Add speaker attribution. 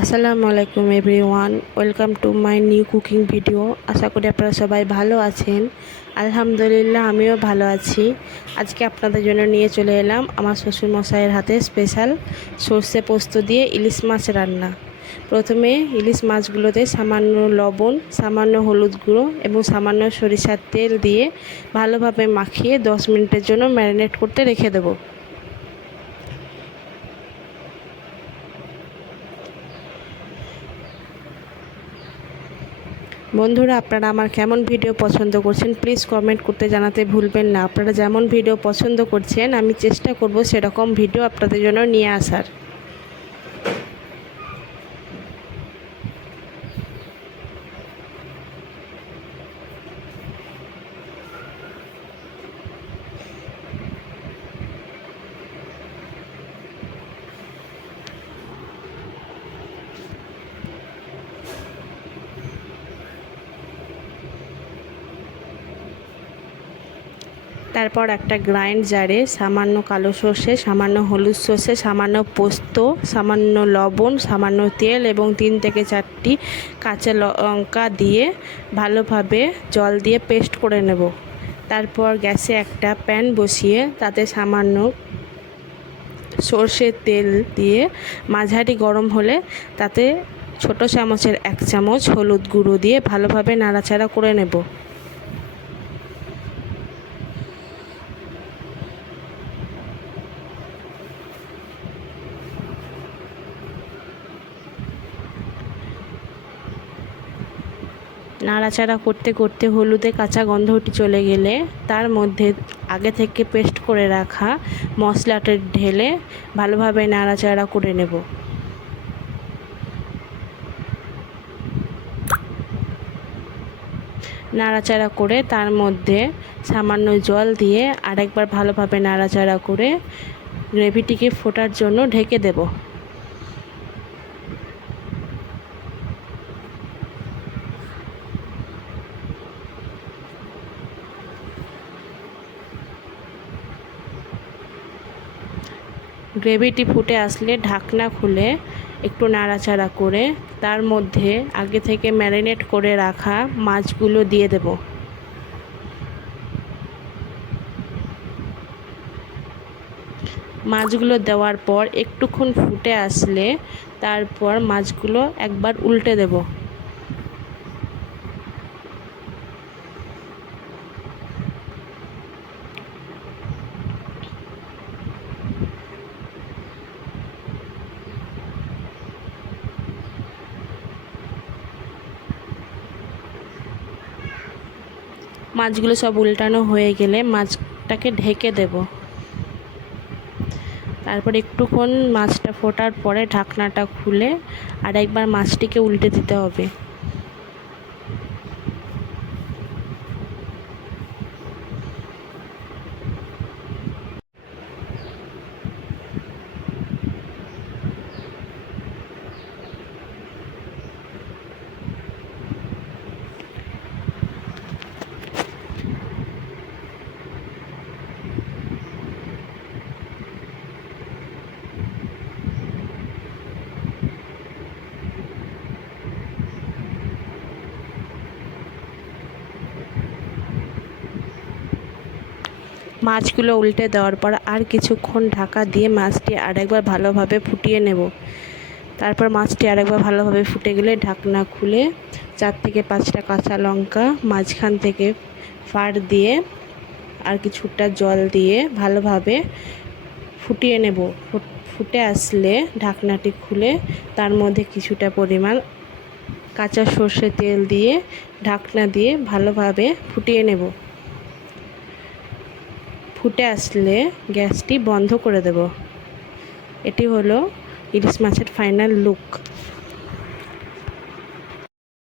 Speaker 1: আসসালামু আলাইকুম everyone, welcome to my new cooking video. আশা করি আপনারা সবাই ভালো আছেন। আলহামদুলিল্লাহ, আমিও ভালো আছি। আজকে আপনাদের জন্য নিয়ে চলে এলাম আমার শ্বশুর মশাইয়ের হাতে স্পেশাল সর্ষে পোস্ত দিয়ে ইলিশ মাছ রান্না। প্রথমে ইলিশ মাছগুলোতে সামান্য লবণ, সামান্য হলুদ গুঁড়ো এবং সামান্য সরিষার তেল দিয়ে ভালোভাবে মাখিয়ে দশ মিনিটের জন্য ম্যারিনেট করতে রেখে দেবো। বন্ধুরা, আপনারা আমার কেমন ভিডিও পছন্দ করছেন প্লিজ কমেন্ট করতে জানাতে ভুলবেন না। আপনারা যেমন ভিডিও পছন্দ করছেন, আমি চেষ্টা করব সেরকম ভিডিও আপনাদের জন্য নিয়ে আসার। তারপর একটা গ্রাইন্ড জারে, সামান্য কালো সর্ষে, সামান্য হলুদ সর্ষে, সামান্য পোস্ত, সামান্য লবণ, সামান্য তেল এবং তিন থেকে চারটি কাঁচা লঙ্কা দিয়ে ভালোভাবে জল দিয়ে পেস্ট করে নেব। তারপর গ্যাসে একটা প্যান বসিয়ে তাতে সামান্য সর্ষের তেল দিয়ে মাঝারি গরম হলে তাতে ছোট চামচের এক চামচ হলুদ গুঁড়ো দিয়ে ভালোভাবে নাড়াচাড়া করে নেব। নাড়াচাড়া করতে করতে হলুদে কাঁচা গন্ধটি চলে গেলে তার মধ্যে আগে থেকে পেস্ট করে রাখা মশলাটা ঢেলে ভালোভাবে নাড়াচাড়া করে নেব। নাড়াচাড়া করে তার মধ্যে সামান্য জল দিয়ে আরেকবার ভালোভাবে নাড়াচাড়া করে গ্রেভিটিকে ফোটার জন্য ঢেকে দেবো। গ্রেভিটি ফুটে আসলে ঢাকনা খুলে একটু নাড়াচাড়া করে তার মধ্যে আগে থেকে ম্যারিনেট করে রাখা মাছগুলো দিয়ে দেব। মাছগুলো দেওয়ার পর একটুক্ষণ ফুটে আসলে তারপর মাছগুলো একবার উল্টে দেবো। মাছগুলো সব উল্টানো হয়ে গেলে মাছটাকে ঢেকে দেব। তারপর একটুক্ষণ মাছটা ফোটার পরে ঢাকনাটা খুলে আর একবার মাছটিকে উল্টে দিতে হবে। মাছগুলো উল্টে দেওয়ার পর আর কিছুক্ষণ ঢাকা দিয়ে মাছটি আরেকবার ভালোভাবে ফুটিয়ে নেব। তারপর মাছটি আরেকবার ভালোভাবে ফুটে গেলে ঢাকনা খুলে চার থেকে পাঁচটা কাঁচা লঙ্কা মাঝখান থেকে ফাড় দিয়ে আর কিছুটা জল দিয়ে ভালোভাবে ফুটিয়ে নেব। ফুটে আসলে ঢাকনাটি খুলে তার মধ্যে কিছুটা পরিমাণ কাঁচা সর্ষে তেল দিয়ে ঢাকনা দিয়ে ভালোভাবে ফুটিয়ে নেব। ফুটে আসলে গ্যাসটি বন্ধ করে দেব। এটি হলো ইলিশ মাছের ফাইনাল লুক